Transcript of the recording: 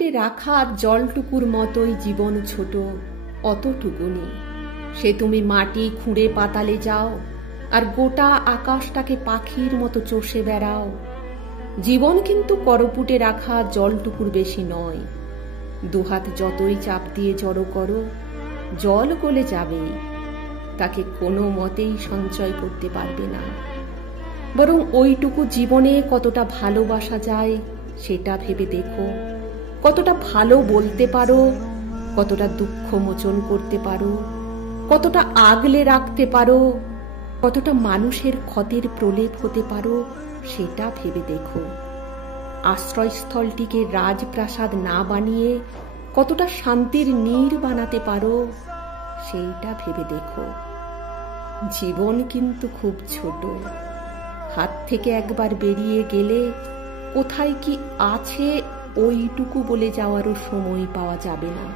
করপুটে রাখা জলটুকুর মতোই জীবন ছোট, অতটুকুনি। সে তুমি মাটি খুঁড়ে পাতালে যাও আর গোটা আকাশটাকে পাখির মতো চষে বেড়াও। জীবন কিন্তু করপুটে রাখা জলটুকুর বেশি নয়। দুহাত যতই চাপ দিয়ে জড়ো করো, জল গলে যাবেই, তাকে কোনো মতেই সঞ্চয় করতে পারবে না। বরং ওইটুকু জীবনে কতটা ভালোবাসা যায় সেটা ভেবে দেখো। কতটা ভালো বলতে পারো, কতটা দুঃখ মোচন করতে পারো, কতটা আগলে রাখতে পারো, কতটা মানুষের ক্ষতের প্রলেপ হতে পারো সেটা ভেবে দেখো। আশ্রয়স্থলটিকে রাজপ্রাসাদ না বানিয়ে কতটা শান্তির নীড় বানাতে পারো সেইটা ভেবে দেখো। জীবন কিন্তু খুব ছোট। হাত থেকে একবার বেরিয়ে গেলে কোথায় কি আছে ওইটুকু বলে যাওয়ারও সময় পাওয়া যাবে না।